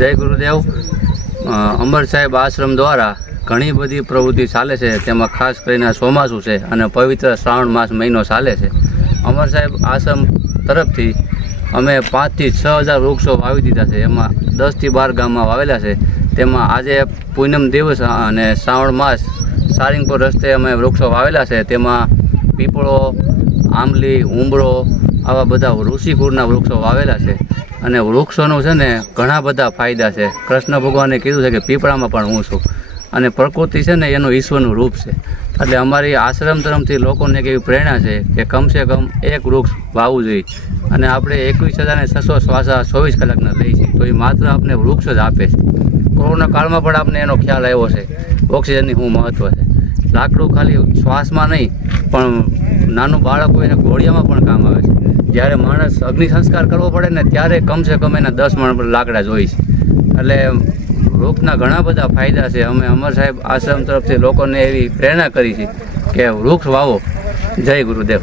જય ગુરુદેવ। અમર સાહેબ આશ્રમ દ્વારા ઘણી બધી પ્રવૃત્તિ ચાલે છે, તેમાં ખાસ કરીને ચોમાસું છે અને પવિત્ર શ્રાવણ માસ મહિનો ચાલે છે। અમર સાહેબ આશ્રમ તરફથી અમે 5 થી 6 હજાર વૃક્ષો વાવી દીધા છે, એમાં 10 થી 12 ગામમાં વાવેલા છે। તેમાં આજે પૂનમ દિવસ અને શ્રાવણ માસ સારિંગપુર રસ્તે અમે વૃક્ષો વાવેલા છે, તેમાં પીપળો, આંબલી, ઉંબરો આવા બધા ઋષિકુળના વૃક્ષો વાવેલા છે। અને વૃક્ષોનું છે ને ઘણા બધા ફાયદા છે। કૃષ્ણ ભગવાને કીધું છે કે પીપળામાં પણ હું છું, અને પ્રકૃતિ છે ને એનું ઈશ્વરનું રૂપ છે। એટલે અમારી આશ્રમ તરફથી લોકોને એક એવી પ્રેરણા છે કે કમસે કમ એક વૃક્ષ વાવવું જોઈએ। અને આપણે 21,600 શ્વાસા 24 કલાકના લઈએ છીએ, તો એ માત્ર આપણે વૃક્ષ જ આપે છે। કોરોના કાળમાં પણ આપણે એનો ખ્યાલ આવ્યો છે, ઓક્સિજનની શું મહત્ત્વ છે। લાકડું ખાલી શ્વાસમાં નહીં, પણ નાનું બાળક હોય એને ઘોડિયામાં પણ કામ આવે છે। જ્યારે માણસ અગ્નિ સંસ્કાર કરવો પડે ને ત્યારે કમસે કમ એના 10 મણ લાકડા જોઈએ છે। એટલે વૃક્ષના ઘણા બધા ફાયદા છે। અમે અમર સાહેબ આશ્રમ તરફથી લોકોને એવી પ્રેરણા કરી છે કે વૃક્ષ વાવો। જય ગુરુદેવ।